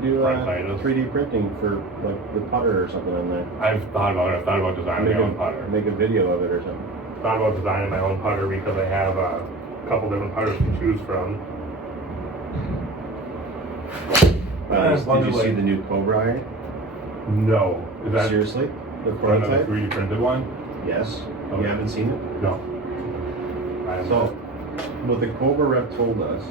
Do frontitis. 3D printing for like the putter or something on there. I've thought about it. I've thought about designing my own putter. Make a video of it or something. Thought about designing my own putter because I have a couple different putters to choose from. Did you see the new Cobra iron? No. Is that seriously? The another prototype? 3D printed one? Yes. Okay. You haven't seen it? No. So, what the Cobra rep told us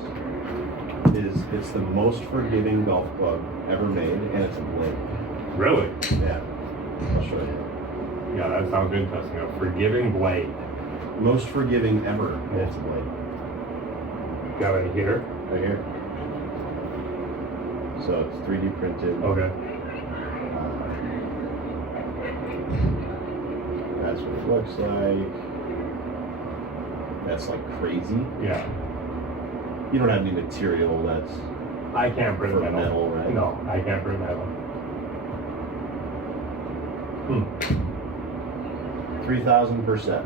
is it's the most forgiving golf club ever made, and it's a blade. Really? Yeah. I'll show you. Yeah, that sounds interesting. A forgiving blade. Most forgiving ever, and it's a blade. Got any here? Right here. So it's 3D printed. Okay. That's what it looks like. That's like crazy. Yeah. You don't have any material that's I can't print for metal. metal, right? No, I can't print metal. 3,000 per set.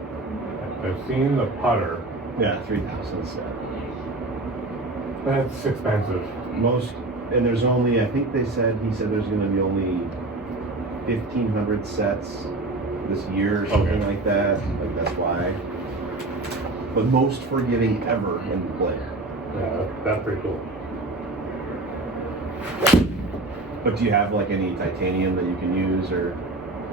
I've seen the putter. Yeah, 3,000 set. That's expensive. Most, and there's only, I think he said there's going to be only 1,500 sets this year or something like that. Like that's why. But most forgiving ever in the play. Yeah, that's pretty cool. But do you have like any titanium that you can use or?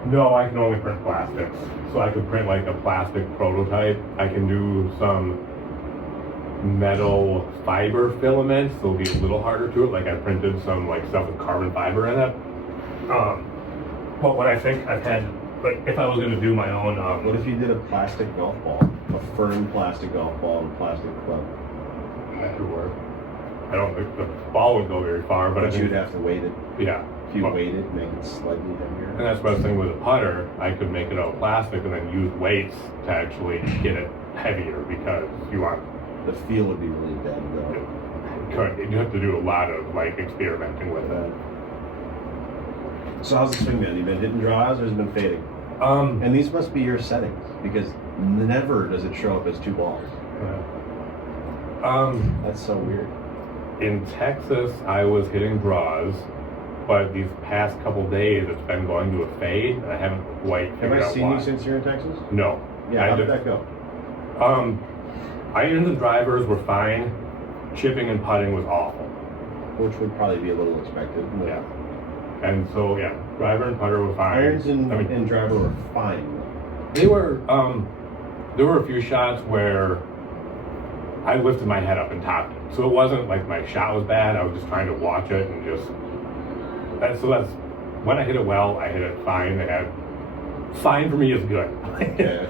No, I can only print plastics. So I could print like a plastic prototype. I can do some metal fiber filaments. They'll be a little harder to it. Like I printed some like stuff with carbon fiber in it. But what I think I've had, like if I was going to do my own. What if you did a plastic golf ball? A firm plastic golf ball and plastic club? That could work. I don't think the ball would go very far, but I think you'd have to weight it. Yeah. If you weight it, make it slightly heavier. And that's what I was thinking with a putter. I could make it out of plastic and then use weights to actually get it heavier because you want. The feel would be really bad though. You have to do a lot of like experimenting with it. So how's the swing been? You been hitting draws or has it been fading? And these must be your settings because never does it show up as two balls. That's so weird. In Texas, I was hitting draws, but these past couple days, it's been going to a fade, and I haven't quite figured out why. Have I seen you since you're in Texas? No. Yeah, how did that go? Irons and drivers were fine. Chipping and putting was awful. Which would probably be a little expected. Yeah. And so, yeah, driver and putter were fine. Irons and driver were fine. They were, there were a few shots where I lifted my head up and topped it. So it wasn't like my shot was bad. I was just trying to watch it and just. So when I hit it well, I hit it fine. Fine for me is good. Okay. Yeah.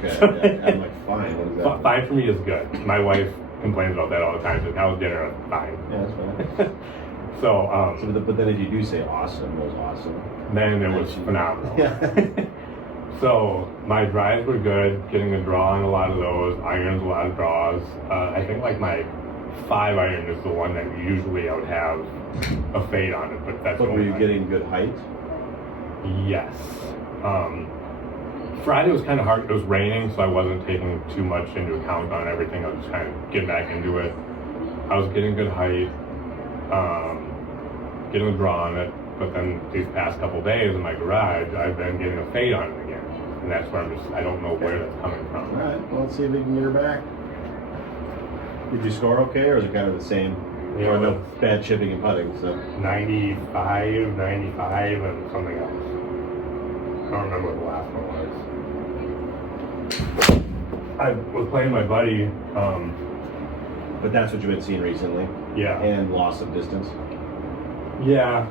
I'm like, fine. What is that? Fine for me is good. My wife complains about that all the time. She's like, how was dinner? Fine. Yeah, that's fine. But then if you do say awesome, it was awesome. Then it was phenomenal. Yeah. So my drives were good, getting a draw on a lot of those, irons a lot of draws. I think like my 5-iron is the one that usually I would have a fade on it, but that's. But were you getting good height? Yes. Friday was kind of hard. It was raining, so I wasn't taking too much into account on everything. I was just kind of getting back into it. I was getting good height, getting a draw on it, but then these past couple days in my garage, I've been getting a fade on it again. And that's where I don't know where that's coming from. All right, well, let's see if we can get her back. Did you score okay, or is it kind of the same? Yeah, or no bad chipping and putting, so. 95, 95, and something else. I don't remember what the last one was. I was playing my buddy. But that's what you've been seeing recently? Yeah. And loss of distance? Yeah.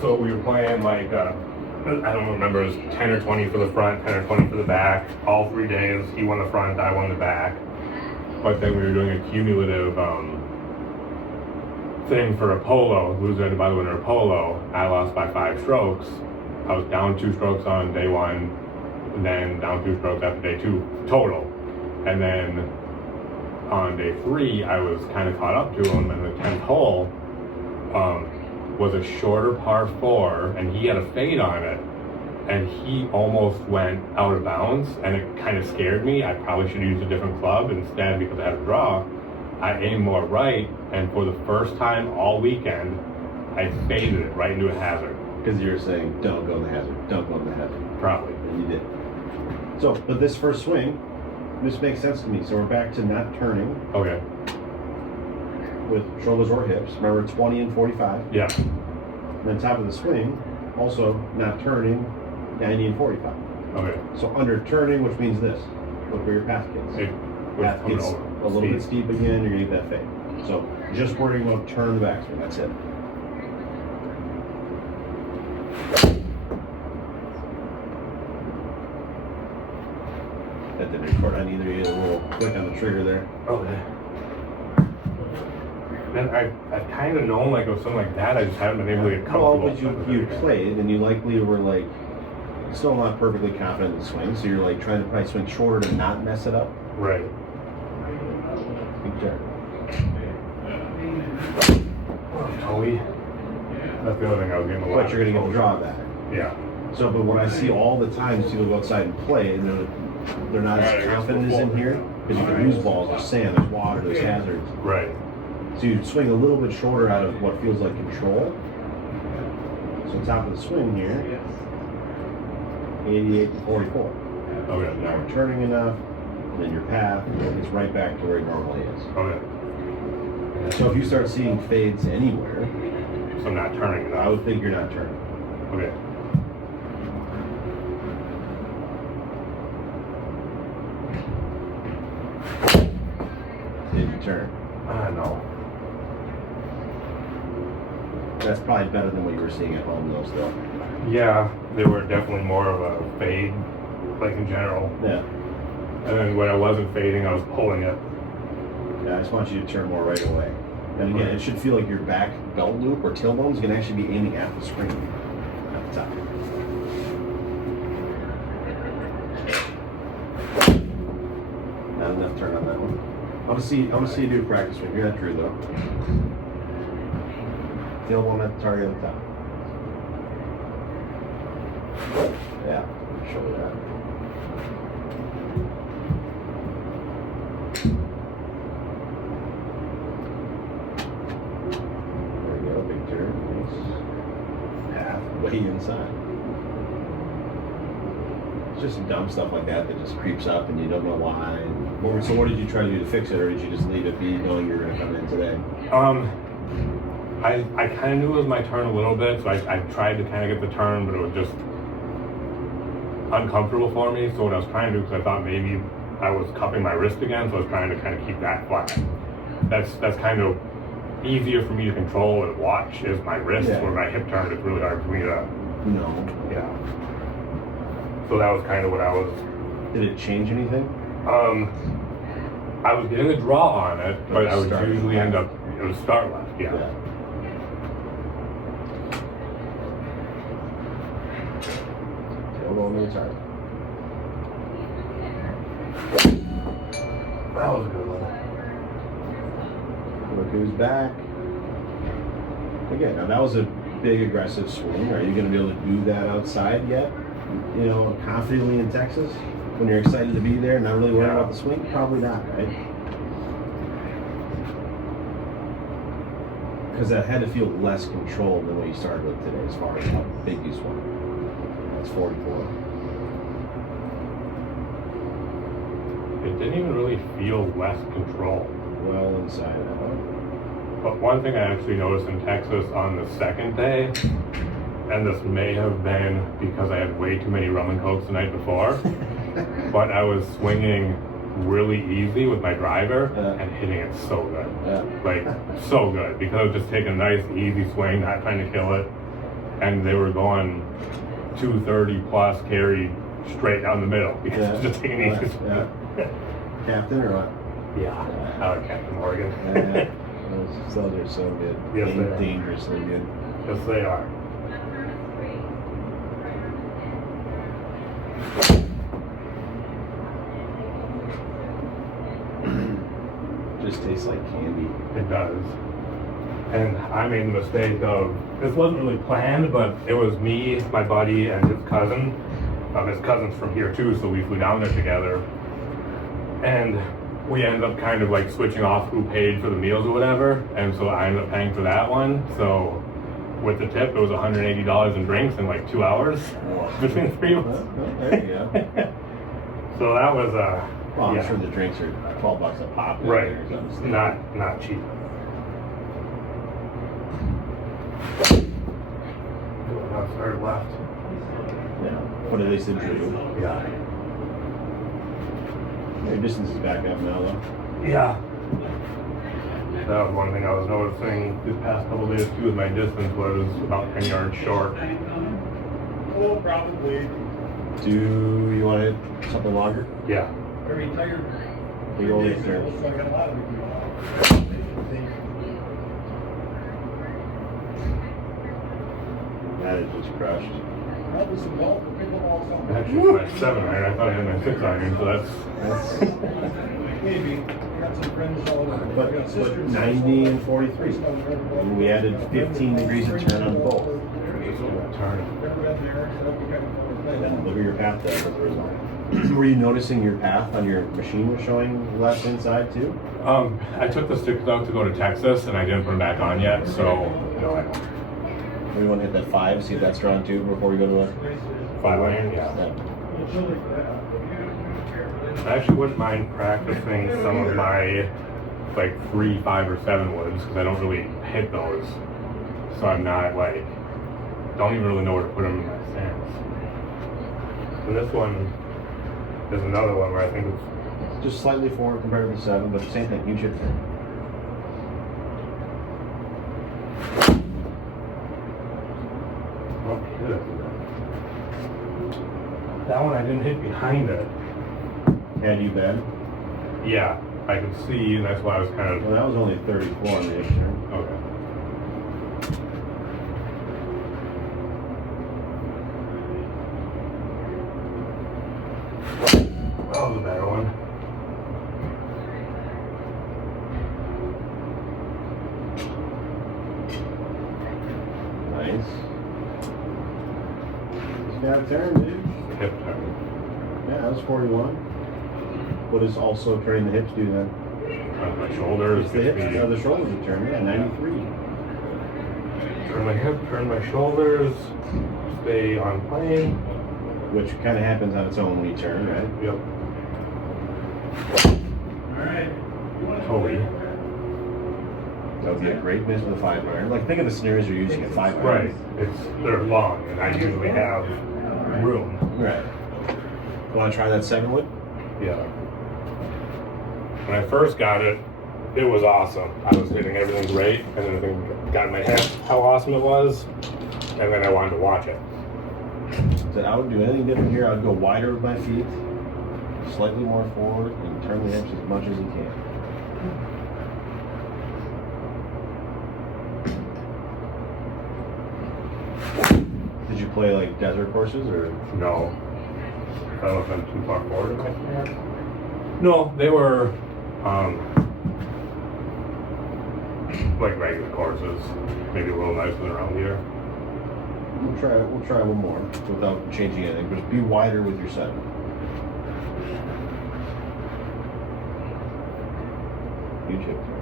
So we were playing like, I don't remember, it was 10 or 20 for the front, 10 or 20 for the back. All 3 days, he won the front, I won the back. But then we were doing a cumulative thing for a polo, loser had to buy the winner a polo. I lost by 5 strokes. I was down 2 strokes on day 1, and then down 2 strokes after day 2 total. And then on day 3, I was kind of caught up to him, and the 10th hole was a shorter par 4, and he had a fade on it, and he almost went out of bounds, and it kind of scared me. I probably should use a different club instead because I had a draw. I aimed more right, and for the first time all weekend, I faded it right into a hazard. Because you were saying, don't go in the hazard, don't go in the hazard. Probably. And you did. So, but this first swing, this makes sense to me. So we're back to not turning Okay. with shoulders or hips. Remember 20 and 45. Yeah. And then top of the swing, also not turning 90 and 45. Okay. So under turning, which means this. Look where your path gets. It was Path coming gets over. a little bit steep again, you're gonna get that fade. So just worrying about turn the backswing, that's it. That didn't record on either. You had a little click on the trigger there. Okay. Then I kind of known like it was something like that. I just haven't been able to get comfortable. Well, but you played and you likely were like still not perfectly confident in the swing, so you're like trying to probably swing shorter to not mess it up. Right. Good turn. Toey. That's the other thing I was getting a lot. But you're gonna get the draw back. Yeah. So, but what I see all the time is people go outside and play, and they're not as confident as in here because you can lose balls. There's sand, there's water, there's hazards. Right. So you swing a little bit shorter out of what feels like control. So top of the swing here, 88 to 44. Okay. Now we're turning enough, and then your path is right back to where it normally is. Okay. So if you start seeing fades anywhere, So I'm not turning it I out. would think you're not turning. Okay. Did you turn? No. That's probably better than what you were seeing at home, though. Still. Yeah, they were definitely more of a fade, like in general. Yeah. And then when I wasn't fading, I was pulling it. Yeah. I just want you to turn more right away. And again, it should feel like your back belt loop or tailbone is going to actually be aiming at the screen at the top. Not enough turn on that one. I want to see you do a practice swing. You're not Drew though. Tailbone at the target on the top. Yeah, show you that. There we go, big turn. Nice. Path way inside. It's just some dumb stuff like that that just creeps up and you don't know why. So what did you try to do to fix it, or did you just leave it be knowing you were going to come in today? I kind of knew it was my turn a little bit, so I tried to kind of get the turn, but it was just uncomfortable for me. So what I was trying to do, because I thought maybe I was cupping my wrist again, so I was trying to kind of keep that flat. That's kind of easier for me to control and watch is my wrist, where my hip turn is really hard for me to. No. Yeah. So that was kind of what I was. Did it change anything? I was getting a draw on it, but I would Start usually left. end up. It would start left. Yeah. Tailbone to the target. That was a good one. Look who's back. Again, now that was a big aggressive swing. Are you going to be able to do that outside yet? You know, confidently in Texas? When you're excited to be there and not really worried about the swing? Probably not, right? Because that had to feel less controlled than what you started with today as far as how big you swung. That's 44. It didn't even really feel less control. Well inside of that. But one thing I actually noticed in Texas on the second day, and this may have been because I had way too many rum and cokes the night before, but I was swinging really easy with my driver and hitting it so good. Like, so good. Because I was just taking a nice, easy swing, not trying to kill it. And they were going 230 plus carry straight down the middle because I was just taking an easy swing. Captain or what? Yeah. I like Captain Morgan. Those are so good. Yes, they are. Dangerously good. Yes, they are. Just tastes like candy. It does. And I made the mistake of, this wasn't really planned, but it was me, my buddy, and his cousin. His cousin's from here too, so we flew down there together. And we ended up kind of like switching off who paid for the meals or whatever. And so I ended up paying for that one. So with the tip, it was $180 in drinks in like 2 hours between the three of us. Well, there you go. So that was Well, I'm sure the drinks are $12 a pop. right, not cheap. Now third left. Yeah, but at least it drew. Yeah. Your distance is back up now, though. Yeah. That was one thing I was noticing this past couple of days too. With my distance was about 10 yards short. Oh, probably. Do you want to hit something longer? Yeah. Very tired. Big old turn. So I got a lot of it. That is just crushed. That was some golf. We'll pick up all something. That's just my 7 iron. I thought I had my 6 iron, so that's. Maybe. I got some friends all over. But 90 and 43. And we added 15 degrees of turn on both. And then look at your path there as a result. Were you noticing your path on your machine was showing less inside too? I took the sticks out to go to Texas, and I didn't put them back on yet. So no, I don't. We want to hit that 5, see if that's strong too before we go to a 5 iron, yeah. I actually wouldn't mind practicing some of my like 3, 5, or 7 woods because I don't really hit those. So I'm not like, don't even really know where to put them in my stance. And this one is another one where I think it's Just slightly forward compared to the 7, but same thing, huge hit turn. oh, shit. That one I didn't hit behind it. Had you been? Yeah, I could see, and that's why I was kind of Well, that was only 34 on the hit turn. okay. That was a better one. Nice. Just got a turn, dude. Hip turn. Yeah, that was 41. What does also turning the hips do then? My shoulders. It's the hips, the shoulders would turn, yeah, 93. Turn my hip, turn my shoulders, stay on plane. Which kind of happens on its own when you turn, right? Yep. Alright. Totally. That would be a great miss with a 5 iron. Like, think of the scenarios you're using a 5 iron. Right. They're long, and I usually have room. Right. Want to try that 7 wood? Yeah. When I first got it, it was awesome. I was hitting everything great, and then I got in my head how awesome it was, and then I wanted to watch it. So I wouldn't do anything different here. I would go wider with my feet, slightly more forward, and turn the hips as much as you can. Did you play like desert courses or? No. I don't know if I'm too far forward in my stance. No, they were like regular courses, maybe a little nicer than around here. We'll try one more without changing anything. Just be wider with your setting. Huge hip turn.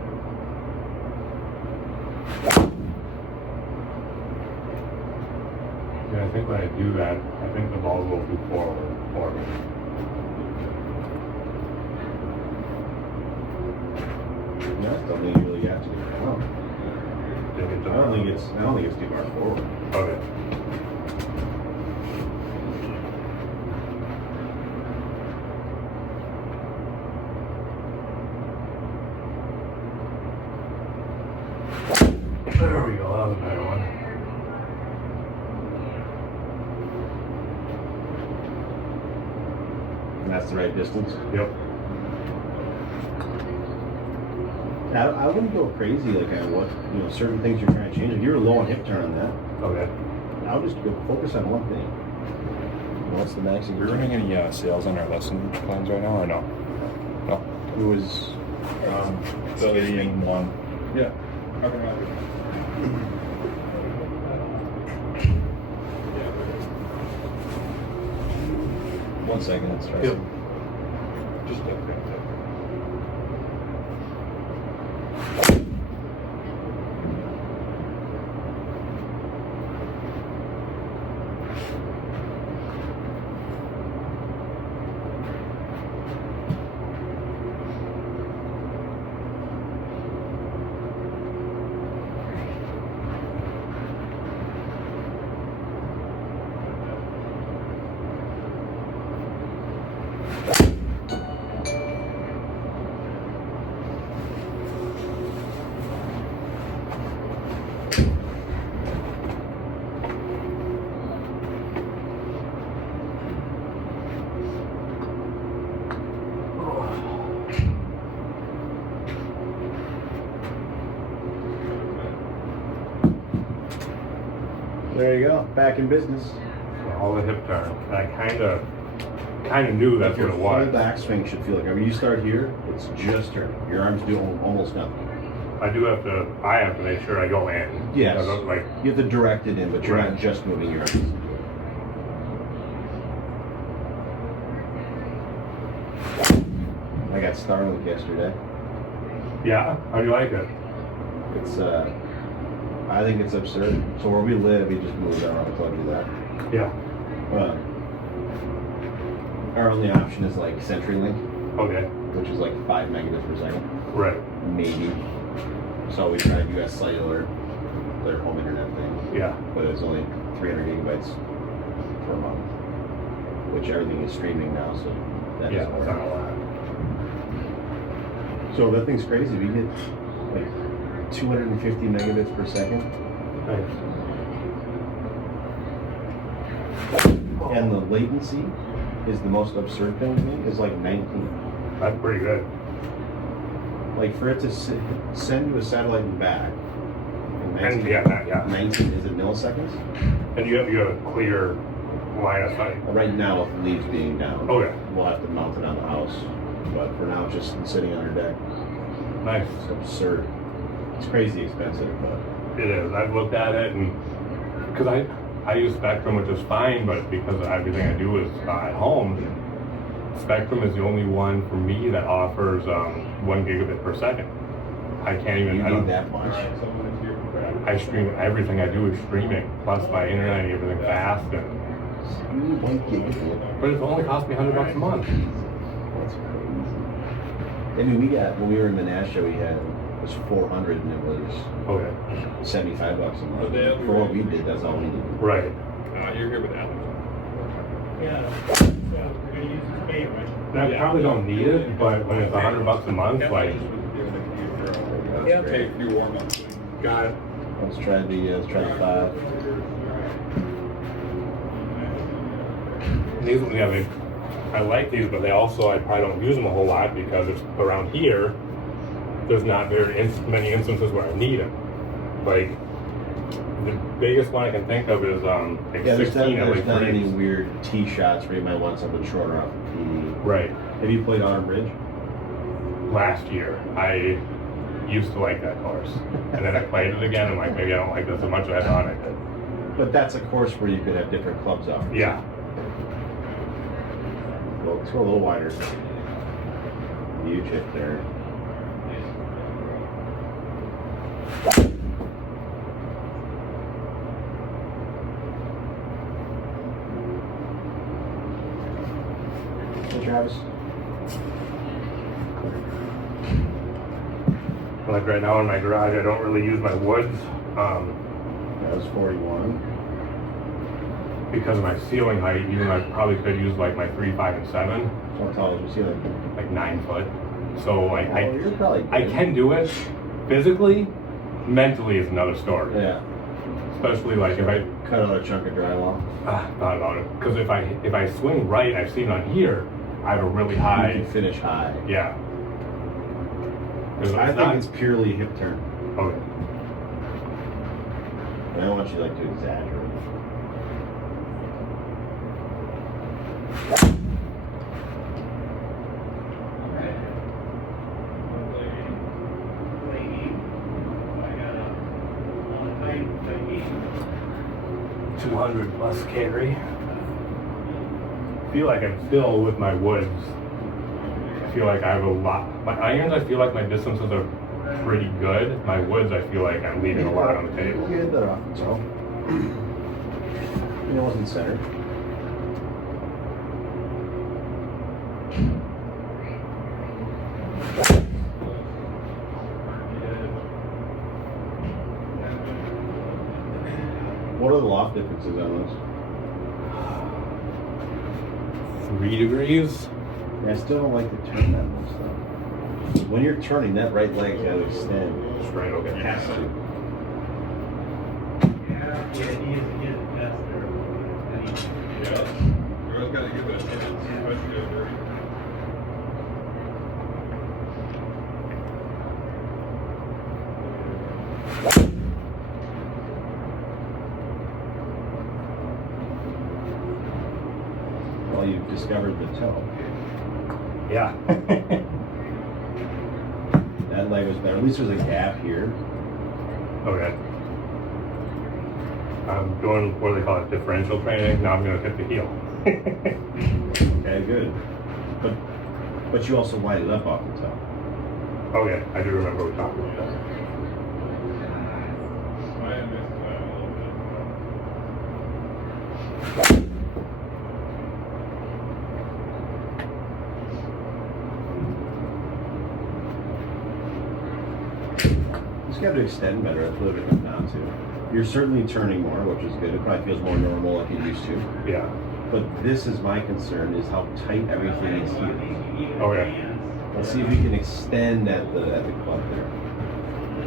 Yeah, I think when I do that, I think the ball's a little too forward for me. No, I don't think you really got to. I don't think it's too far forward. Okay. There we go, that was a better one. And that's the right distance. Yep. I wouldn't go crazy like on what certain things you're trying to change. If you were low on hip turn on that, Okay. I would just go focus on one thing. What's the max? Are we running any sales on our lesson plans right now or no? No. Who is? The 81. Yeah. One second. Let's try. Yep. some. Just There you go. Back in business. All the hip turn. I kind of knew that's Your what it was. full backswing should feel like. I mean, you start here, it's just turning. Your arms do almost nothing. I have to make sure I go in. Yes. Like, You have to direct it in, but you're Right. not just moving your arms. I got Starlink yesterday. yeah. How do you like it? It's I think it's absurd. So where we live, we just moved. I don't know if I told you that. Yeah. Our only option is like CenturyLink, Okay. which is like 5 megabits per second, Right. maybe. So we tried US Cellular, their home internet thing, Yeah. but it's only 300 gigabytes per month, which everything is streaming now, so that Yeah. doesn't That's work. not a lot. So that thing's crazy. We get like 250 megabits per second, Nice. and the latency is the most absurd thing to me. Is like 19. That's pretty good. Like for it to send you a satellite and back. in 19 And yeah. 19 is it milliseconds? And you have a clear line of sight. Right now, with the leaves being down, Oh yeah. we'll have to mount it on the house. But for now, it's just sitting on our deck. Nice. It's absurd. It's crazy expensive, but It is. I've looked at it and because I use Spectrum, which is fine, but because everything I do is at home, Spectrum is the only one for me that offers 1 gigabit per second. I can't even. you I need don't. that much. I stream everything I do is streaming. Plus my internet and everything fast, and You need 1 gigabit. but it only cost me $100 a month. That's crazy. I mean, when we were in Menasha, it was 400, and it was Okay. $75 a month. For what we did, that's all we did. Right. You're here with Alex. Yeah. So we're gonna use this bait, right? And I probably don't need it, but when it's $100 a month, like Yeah. Take your warm up. got it. Let's try the 5. These, yeah, I like these, but I probably don't use them a whole lot because it's around here. There's not many instances where I need them. Like the biggest one I can think of is like Yeah, 16 there's not any frames. weird tee shots where you might want something shorter off the tee. Right. Have you played Autumn Ridge? Last year, I used to like that course, and then I played it again. And like maybe I don't like this as much as I thought I did. But that's a course where you could have different clubs off. Yeah. Well, let's go a little wider. Huge hit there. Hey, Travis. Like right now in my garage, I don't really use my woods That was 41. because of my ceiling height. Even I probably could use like my 3, 5, and 7, So how tall is your ceiling? like 9 foot. So like Oh, you're probably good. I can do it physically. Mentally is another story. Yeah. Especially like if I Cut out a chunk of drywall. thought about it, because if I swing right, I've seen on here, I have a really You high. can finish high. Yeah. I think it's purely hip turn. Okay. I don't want you like to exaggerate. Lady. I got a 200 plus carry. I feel like I'm still with my woods. I feel like I have a lot. My irons, I feel like my distances are pretty good. My woods, I feel like I'm leaving a lot on the table. You hit that off, so. It wasn't centered. What are the loft differences on those? 3 degrees. I still don't like to turn that much though. When you're turning, that right leg's gotta extend. Straight, It okay. has to. Yeah, he is the best there. Yeah. Girls gotta give it a chance. Especially if they're- you've discovered the toe. Yeah. That leg was better. At least there's a gap here. Okay. I'm doing what they call it differential training. Now I'm going to hit the heel. Okay, good. But you also light it up off the toe. Okay, I do remember we talked about that. Just got to extend better. That's what it comes down to. You're certainly turning more, which is good. It probably feels more normal like it used to. Yeah. But this is my concern: is how tight everything is here. Okay. Let's see if we can extend at the club there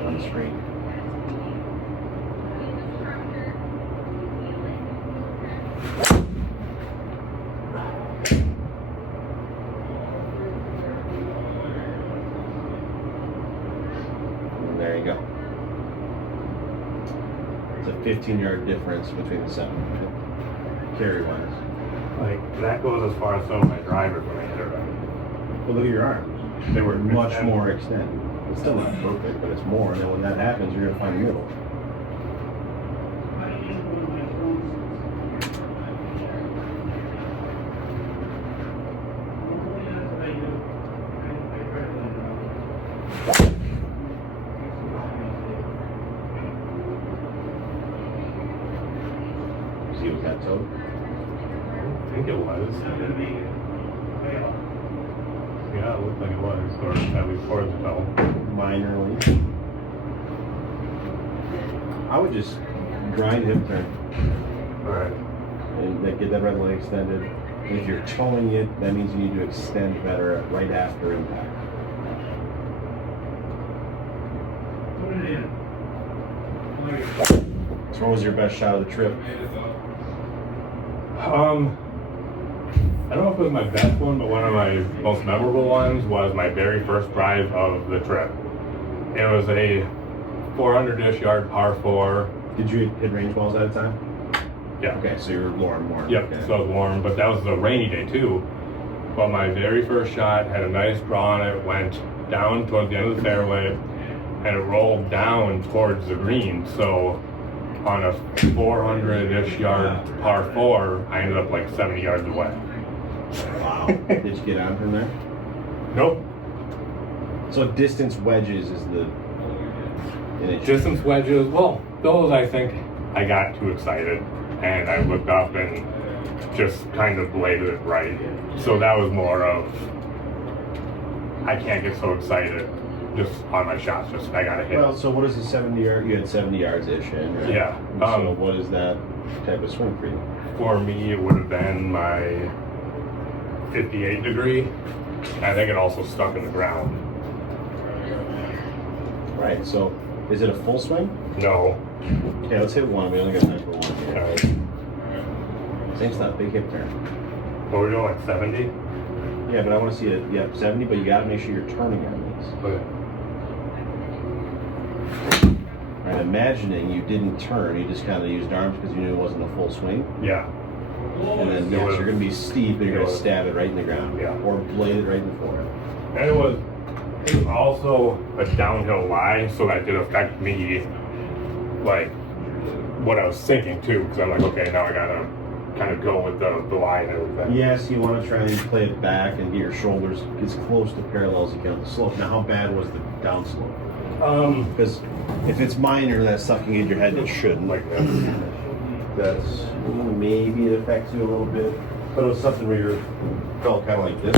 on the screen. And there you go. It's a 15-yard difference between the seven carry wise. Like, that goes as far as some of my drivers when I hit it right. Well, look at your arms. They were much more extended. It's still not perfect, but it's more. And then when that happens, you're going to find the middle. See what that toed? I think it was. Yeah, it looked like it was, or at least towards the toe. Minorly. I would just grind hip turn Alright. and get that red leg extended. And if you're towing it, that means you need to extend better right after impact. Put it in. So what was your best shot of the trip? I don't know if it was my best one, but one of my most memorable ones was my very first drive of the trip. It was a 400-ish yard par 4. Did you hit range balls at a time? Yeah. Okay, so you were warm. Yep, Okay. so it was warm, but that was a rainy day too. But my very first shot had a nice draw on it, went down towards the end of the fairway, and it rolled down towards the green. So on a 400-ish yard par 4, I ended up like 70 yards away. Wow. Did you get on from there? Nope. So distance wedges is the issue. Distance wedges, well, those I think I got too excited and I looked up and just kind of bladed it right. So that was more of, I can't get so excited just on my shots, just I gotta hit. Well, so what is the 70 yard? You had 70 yards-ish in, right? Yeah. So what is that type of swing for you? For me, it would have been my 58 degree. I think it also stuck in the ground. Right, so is it a full swing? No. Okay, let's hit one. We only got time for one here. Alright. Same's not big hip turn. What we're doing, like 70? Yeah, but I want to see it. Yep, 70, but you got to make sure you're turning on these. Okay. Right, imagining you didn't turn, you just kind of used arms because you knew it wasn't a full swing. Yeah. And then, yes, you're going to be steep, and you're going to stab it right in the ground. Yeah. Or blade it right in the forehead. And it was also a downhill lie, so that did affect me, like, what I was thinking too, because I'm like, okay, now I gotta kind of go with the lie and everything. Yes, you want to try and play it back and get your shoulders as close to parallel as you can on the slope. Now, how bad was the downslope? Because if it's minor, that's sucking in your head, it shouldn't. Like this. That's maybe it affects you a little bit, but it was something where you felt kind of like this.